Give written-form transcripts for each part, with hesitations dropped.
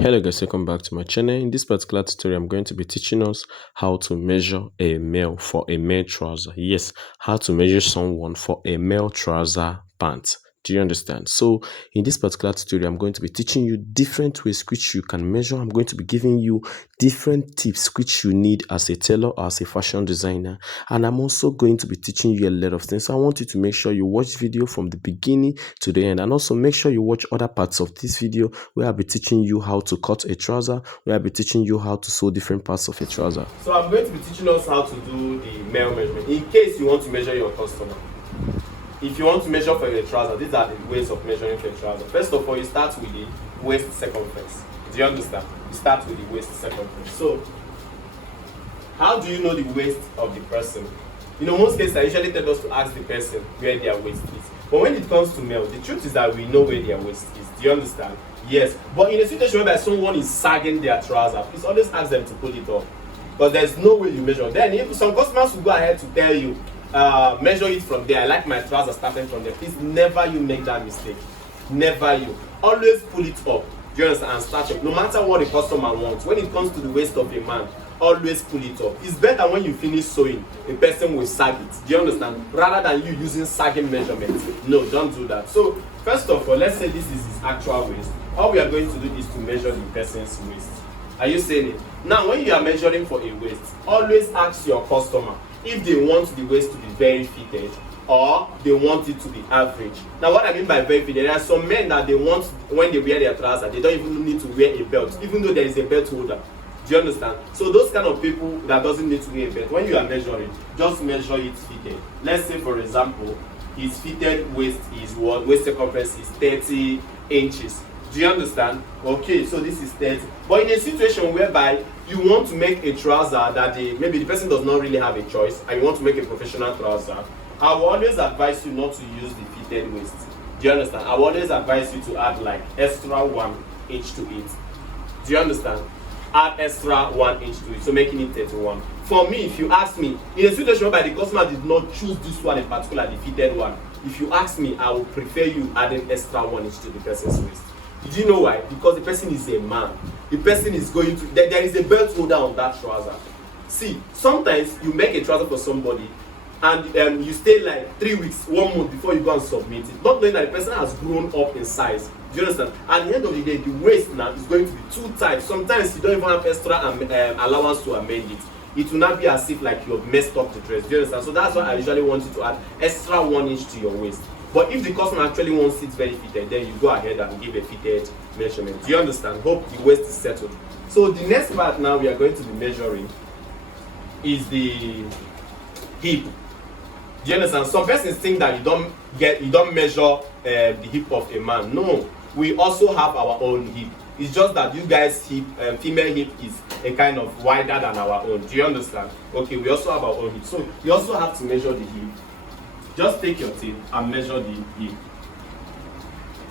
Hello guys, welcome back to my channel. In this particular tutorial, I'm going to be teaching us how to measure a male for a male trouser. Yes, how to measure someone for a male trouser pant. Do you understand? So in this particular tutorial, I'm going to be teaching you different ways which you can measure. I'm going to be giving you different tips which you need as a tailor or as a fashion designer. And I'm also going to be teaching you a lot of things. So I want you to make sure you watch video from the beginning to the end. And also make sure you watch other parts of this video where I'll be teaching you how to cut a trouser, where I'll be teaching you how to sew different parts of a trouser. So I'm going to be teaching us how to do the male measurement in case you want to measure your customer. If you want to measure for your trouser, these are the ways of measuring for your trouser. First of all, you start with the waist circumference. Do you understand? You start with the waist circumference. So, how do you know the waist of the person? Most cases I usually tell us to ask the person where their waist is. But when it comes to male, the truth is that we know where their waist is. Do you understand? Yes. But in a situation where someone is sagging their trouser, please always ask them to pull it up. Because there's no way you measure. Then if some customers will go ahead to tell you, measure it from there. I like my trouser starting from there. Please never you make that mistake. Never you. Always pull it up. Do you understand? And start up. No matter what the customer wants. When it comes to the waist of a man, always pull it up. It's better when you finish sewing, the person will sag it. Do you understand? Rather than you using sagging measurements. No, don't do that. So first of all, let's say this is his actual waist. All we are going to do is to measure the person's waist. Are you saying it? Now, when you are measuring for a waist, always ask your customer if they want the waist to be very fitted or they want it to be average. Now, what I mean by very fitted, there are some men that they want, when they wear their trouser, they don't even need to wear a belt, even though there is a belt holder. Do you understand? So those kind of people that doesn't need to wear a belt, when you are measuring, just measure it fitted. Let's say, for example, his fitted waist is what? Waist circumference is 30 inches. Do you understand? Okay, so this is 30. But in a situation whereby you want to make a trouser that maybe the person does not really have a choice and you want to make a professional trouser, I will always advise you not to use the fitted waist. Do you understand? I will always advise you to add like extra 1 inch to it. Do you understand? Add extra 1 inch to it, so making it 31. For me, if you ask me, in a situation whereby the customer did not choose this one in particular, the fitted one, if you ask me, I would prefer you adding extra 1 inch to the person's waist. Did you know why? Because the person is a man. The person is going to, there is a belt holder on that trouser. See, sometimes you make a trouser for somebody and you stay like 3 weeks, 1 month before you go and submit it, not knowing that the person has grown up in size. Do you understand? At the end of the day, the waist now is going to be too tight. Sometimes you don't even have extra allowance to amend it. It will not be as if like you have messed up the dress. Do you understand? So that's why I usually want you to add extra 1 inch to your waist. But if the customer actually wants it very fitted, then you go ahead and give a fitted measurement. Do you understand? Hope the waist is settled. So the next part now we are going to be measuring is the hip. Do you understand? Some persons think that you don't measure the hip of a man. No, we also have our own hip. It's just that you guys' hip, female hip, is a kind of wider than our own. Do you understand? Okay, we also have our own hip. So you also have to measure the hip. Just take your tape and measure the hip.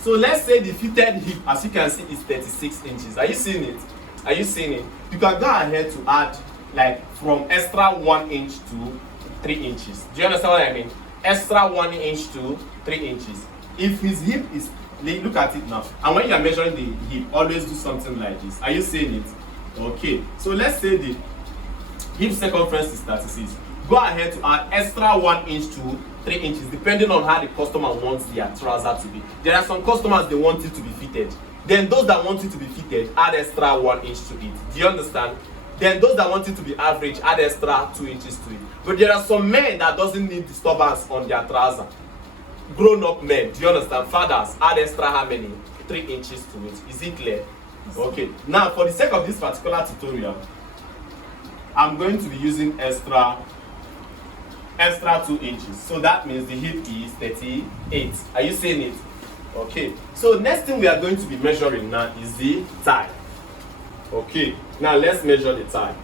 So let's say the fitted hip, as you can see, is 36 inches. Are you seeing it? Are you seeing it? You can go ahead to add like from extra 1 inch to 3 inches. Do you understand what I mean? Extra 1 inch to 3 inches. If his hip is, look at it now. And when you are measuring the hip, always do something like this. Are you seeing it? Okay. So let's say the hip circumference is 36. Go ahead to add extra 1 inch to 3 inches, depending on how the customer wants their trouser to be. There are some customers, they want it to be fitted. Then those that want it to be fitted, add extra 1 inch to it. Do you understand? Then those that want it to be average, add extra 2 inches to it. But there are some men that doesn't need disturbance on their trouser. Grown-up men, do you understand? Fathers, add extra how many? 3 inches to it. Is it clear? Okay. Now, for the sake of this particular tutorial, I'm going to be using extra 2 inches. So that means the hip is 38. Are you seeing it? Okay. So next thing we are going to be measuring now is the thigh. Okay. Now let's measure the thigh.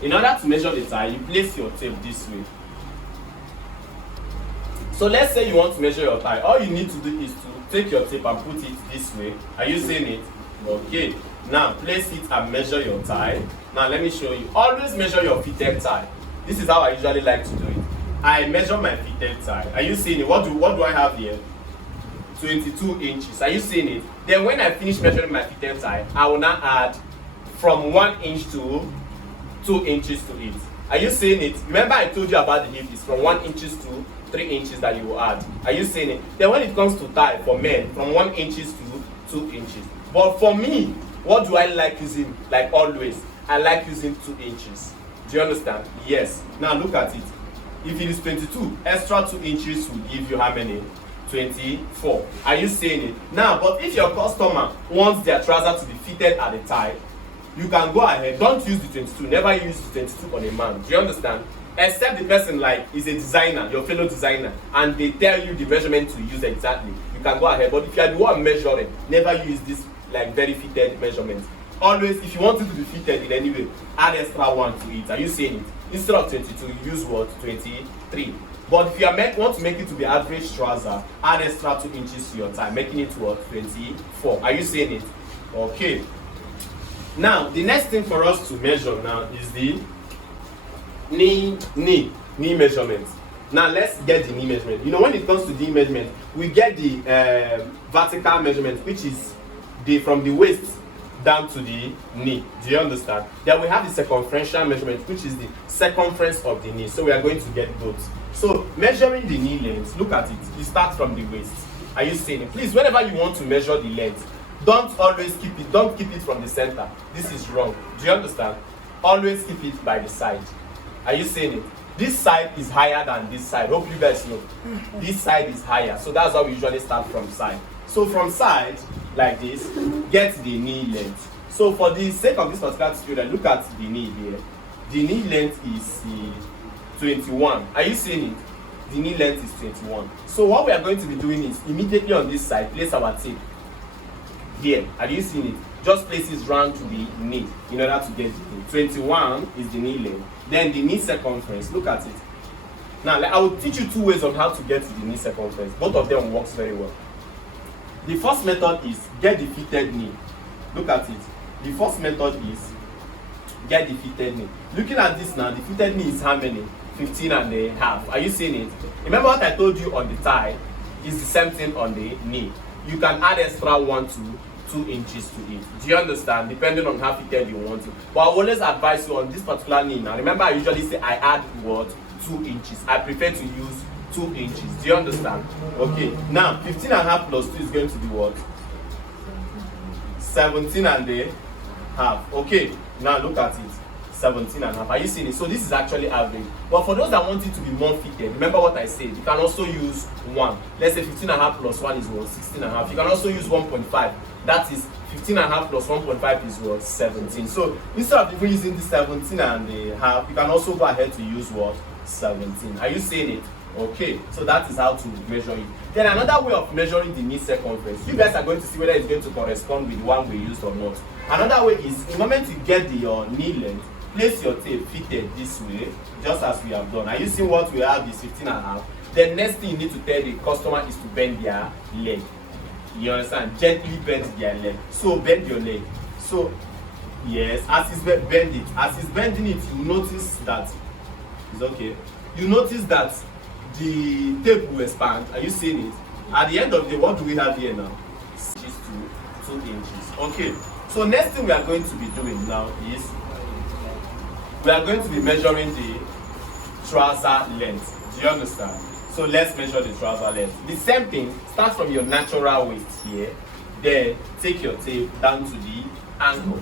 In order to measure the thigh, you place your tape this way. So let's say you want to measure your thigh. All you need to do is to take your tape and put it this way. Are you seeing it? Okay. Now place it and measure your thigh. Now let me show you. Always measure your fitted thigh. This is how I usually like to do it. I measure my fitted thigh. Are you seeing it? What do I have here? 22 inches. Are you seeing it? Then when I finish measuring my fitted tie, I will now add from 1 inch to 2 inches to it. Are you seeing it? Remember I told you about the hip is from 1 inches to 3 inches that you will add. Are you seeing it? Then when it comes to tie for men, from 1 inches to 2 inches. But for me, what do I like using? Like always, I like using 2 inches. Do you understand? Yes. Now look at it. If it is 22, extra 2 inches will give you how many? 24. Are you seeing it? Now, but if your customer wants their trouser to be fitted at the thigh, you can go ahead. Don't use the 22. Never use the 22 on a man. Do you understand? Except the person like is a designer, your fellow designer, and they tell you the measurement to use exactly. You can go ahead. But if you are the one measuring, never use this like very fitted measurement. Always, if you want it to be fitted in any way, add extra 1 to it. Are you seeing it? Instead of 22, you use what? 23. But if you want to make it to be average trouser, add extra 2 inches to your thigh, making it what? 24. Are you seeing it? Okay. Now, the next thing for us to measure now is the knee measurement. Now, let's get the knee measurement. You know, when it comes to the measurement, we get the vertical measurement, which is from the waist down to the knee. Do you understand? Then we have the circumferential measurement, which is the circumference of the knee. So we are going to get both. So measuring the knee length, look at it. You start from the waist. Are you seeing it? Please, whenever you want to measure the length, don't always keep it. Don't keep it from the center. This is wrong. Do you understand? Always keep it by the side. Are you seeing it? This side is higher than this side. Hope you guys know. This side is higher. So that's how we usually start from side. So from side, like this, get the knee length. So for the sake of this particular student, look at the knee here. The knee length is 21. Are you seeing it? The knee length is 21. So what we are going to be doing is immediately on this side, place our tape here. Are you seeing it? Just place it round to the knee in order to get the knee. 21 is the knee length. Then the knee circumference. Look at it. Now I will teach you 2 ways on how to get to the knee circumference. Both of them works very well. The first method is get the fitted knee. Look at it. The first method is get the fitted knee. Looking at this now, the fitted knee is how many? 15 and a half. Are you seeing it? Remember what I told you on the thigh is the same thing on the knee. You can add extra 1 to 2 inches to it. Do you understand? Depending on how fitted you want it. But I always advise you on this particular knee now. Remember I usually say I add what? 2 inches. I prefer to use 2 inches. Do you understand? Okay. Now 15 and a half plus 2 is going to be what? 17 and a half. Okay. Now look at it. 17 and a half. Are you seeing it? So this is actually average. But for those that want it to be more fitted, remember what I said. You can also use 1. Let's say 15 and a half plus 1 is what? 16 and a half. You can also use 1.5. That is 15 and a half plus 1.5 is what? 17. So instead of even using the 17 and a half, you can also go ahead to use what? 17. Are you seeing it? Okay, so that is how to measure it. Then another way of measuring the knee circumference, you guys are going to see whether it's going to correspond with the one we used or not. Another way is, in the moment you get your knee length, place your tape fitted this way, just as we have done. Are you seeing what we have is 15 and a half? The next thing you need to tell the customer is to bend their leg. You understand? Gently bend their leg. So bend your leg. So yes, as it's bend it. As it's bending it, you notice that it's okay. You notice that the tape will expand. Are you seeing it? At the end of the day, what do we have here now? 6 to 2 inches. Okay. So next thing we are going to be doing now is we are going to be measuring the trouser length. Do you understand? So let's measure the trouser length. The same thing, start from your natural waist here. Then take your tape down to the ankle.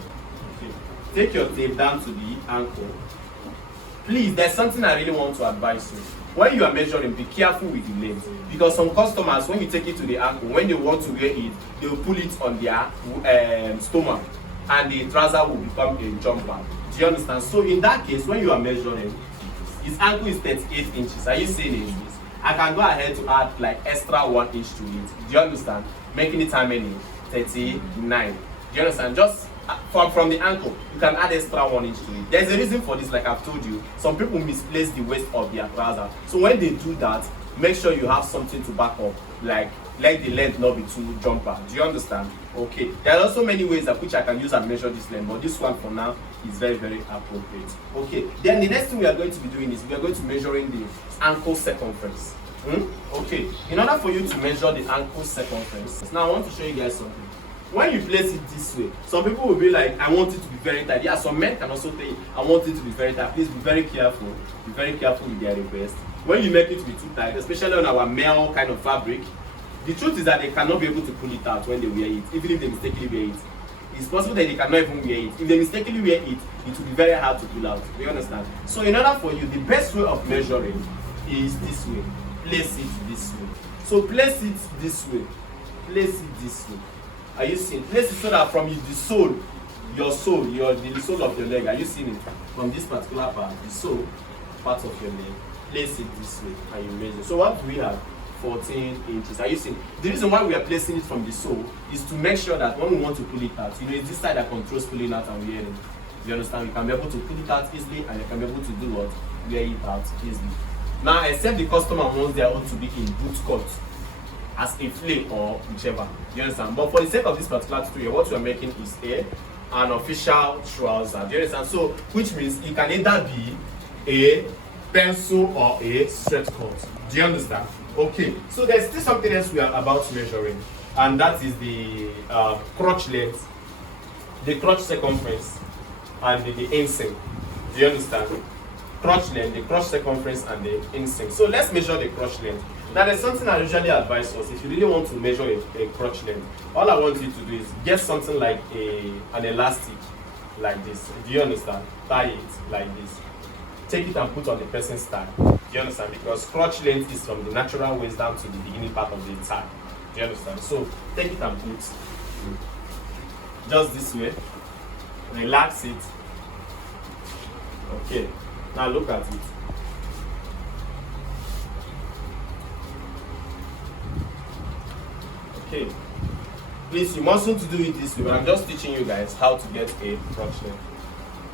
Okay. Take your tape down to the ankle. Please, there's something I really want to advise you. When you are measuring, be careful with the length. Because some customers, when you take it to the ankle, when they want to wear it, they will pull it on their stomach. And the trouser will become a jumper. Do you understand? So in that case, when you are measuring, his ankle is 38 inches. Are you seeing it? I can go ahead to add like extra 1 inch to it. Do you understand? Making it how many? 39. Do you understand? Just from the ankle, you can add extra 1 inch to it. There's a reason for this, like I've told you. Some people misplace the waist of their trouser. So when they do that, make sure you have something to back up. Like, let the length not be too jumper. Do you understand? Okay. There are also many ways that which I can use and measure this length, but this one for now is very, very appropriate. Okay. Then the next thing we are going to be doing is we are going to be measuring the ankle circumference. Okay, in order for you to measure the ankle circumference, now I want to show you guys something. When you place it this way, some people will be like, I want it to be very tight. Yeah, some men can also tell you, I want it to be very tight. Please be very careful. Be very careful with their request. When you make it to be too tight, especially on our male kind of fabric, the truth is that they cannot be able to pull it out when they wear it, even if they mistakenly wear it. It's possible that they cannot even wear it. If they mistakenly wear it, it will be very hard to pull out. Do you understand? So in order for you, the best way of measuring is this way. Place it this way. So place it this way. Place it this way. Are you seeing? Place it so that from the sole, the sole of your leg, are you seeing it? From this particular part, the sole part of your leg, place it this way and you measure. So what do we have? 14 inches. Are you seeing? The reason why we are placing it from the sole is to make sure that when we want to pull it out, it's this side that controls pulling out and wearing. You understand? You can be able to pull it out easily and you can be able to do what? Wear it out easily. Now, except the customer wants their own to be in boot cut as a flay or whichever. You understand? But for the sake of this particular tutorial, what we are making is an official trouser. Do you understand? So, which means it can either be a pencil or a straight cut. Do you understand? Okay. So there's still something else we are about measuring, and that is the crotch length, the crotch circumference, and the inseam. Do you understand? Crotch length, the crotch circumference, and the inseam. So let's measure the crotch length. Now there's something I usually advise us. If you really want to measure a crotch length, all I want you to do is get something like an elastic like this. Do you understand? Tie it like this. Take it and put on the person's thigh. Do you understand? Because crotch length is from the natural waist down to the beginning part of the thigh. Do you understand? So take it and put just this way. Relax it. Okay. Now look at it. Okay. Please, you mustn't do it this way, but I'm just teaching you guys how to get a crotch length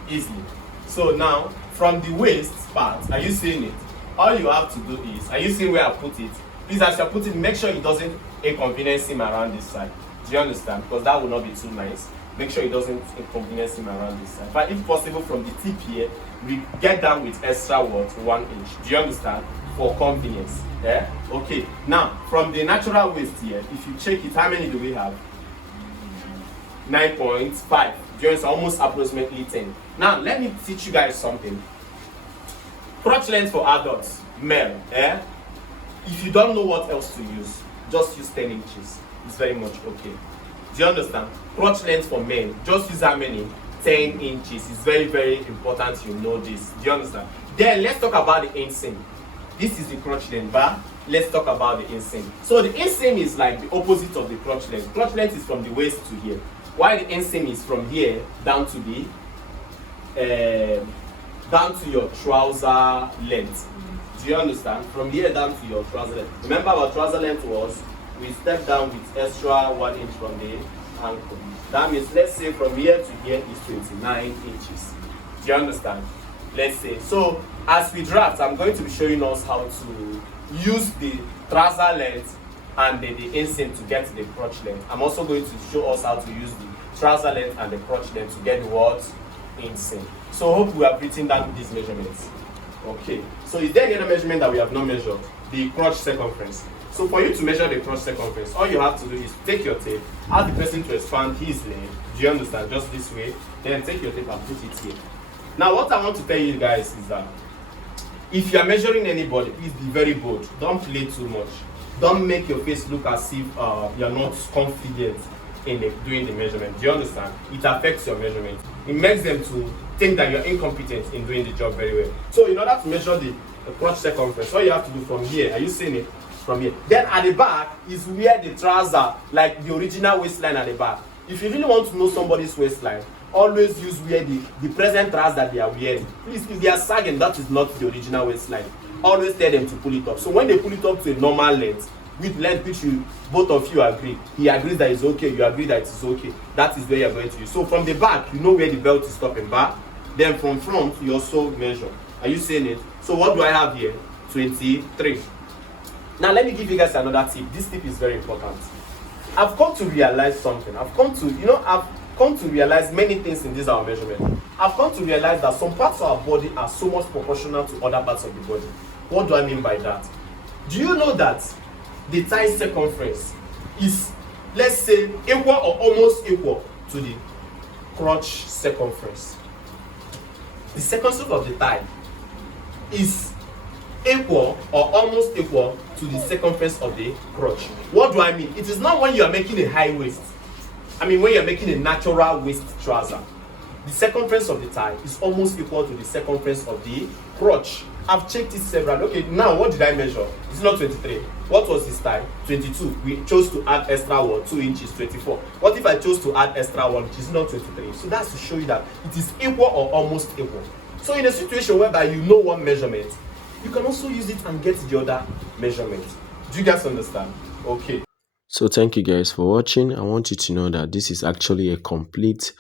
easily. So now, from the waist part, are you seeing it? All you have to do is, are you seeing where I put it? Please, as you're putting, make sure it doesn't inconvenience him around this side. Do you understand? Because that will not be too nice. Make sure it doesn't inconvenience him around this side. But if possible, from the tip here, we get down with extra 1 inch. Do you understand? For convenience. Yeah? Okay. Now, from the natural waist here, if you check it, how many do we have? 9.5. Do you understand? Almost approximately 10. Now, let me teach you guys something. Crotch length for adults, male. If you don't know what else to use, just use 10 inches. It's very much okay. Do you understand? Crotch length for men, just use how many? 10 inches. It's very, very important you know this. Do you understand? Then let's talk about the inseam. This is the crotch length, but let's talk about the inseam. So the inseam is like the opposite of the crotch length. Crotch length is from the waist to here, while the inseam is from here down to the down to your trouser length. Do you understand? From here down to your trouser length. Remember our trouser length was, we step down with extra 1 inch from the ankle. That means, let's say from here to here is 29 inches. Do you understand? Let's say. So as we draft, I'm going to be showing us how to use the trouser length and the inseam to get the crotch length. I'm also going to show us how to use the trouser length and the crotch length to get the what? Inseam. So hope we have written down these measurements. Okay. So is there any other measurement that we have not measured? The crotch circumference. So for you to measure the crotch circumference, all you have to do is take your tape, ask the person to expand his leg. Do you understand? Just this way. Then take your tape and put it here. Now what I want to tell you guys is that if you are measuring anybody, please be very bold. Don't play too much. Don't make your face look as if you're not confident in doing the measurement. Do you understand? It affects your measurement. It makes them to think that you're incompetent in doing the job very well. So in order to measure the crotch circumference, all you have to do from here, are you seeing it? From here. Then at the back is where the trouser, like the original waistline at the back. If you really want to know somebody's waistline, always use where the present trouser that they are wearing. Please, if they are sagging, that is not the original waistline. Always tell them to pull it up. So when they pull it up to a normal length, with length which you both of you agree, he agrees that it's okay, you agree that it's okay, that is where you're going to use. So from the back, you know where the belt is stopping back. Then from front, you also measure. Are you seeing it? So what do I have here? 23. Now let me give you guys another tip. This tip is very important. I've come to realize something. I've come to realize many things in this our measurement. I've come to realize that some parts of our body are so much proportional to other parts of the body. What do I mean by that? Do you know that the thigh circumference is, let's say, equal or almost equal to the crotch circumference? The circumference of the thigh is equal or almost equal to the circumference of the crotch. What do I mean? It is not when you are making a high waist. I mean when you are making a natural waist trouser. The circumference of the thigh is almost equal to the circumference of the crotch. I've checked it several. Okay, now what did I measure? It's not 23. What was his thigh? 22. We chose to add extra 1, 2 inches, 24. What if I chose to add extra 1, which is not 23? So that's to show you that it is equal or almost equal. So in a situation whereby you know one measurement, you can also use it and get the other measurement. Do you guys understand? Okay. So thank you guys for watching. I want you to know that this is actually a complete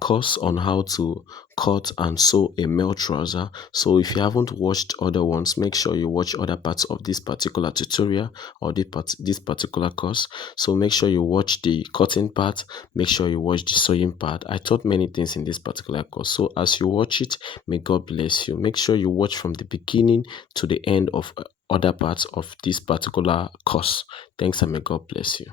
course on how to cut and sew a male trouser. So if you haven't watched other ones, make sure you watch other parts of this particular tutorial or this particular course. So make sure you watch the cutting part, make sure you watch the sewing part. I taught many things in this particular course. So as you watch it, may God bless you. Make sure you watch from the beginning to the end of other parts of this particular course. Thanks and may God bless you.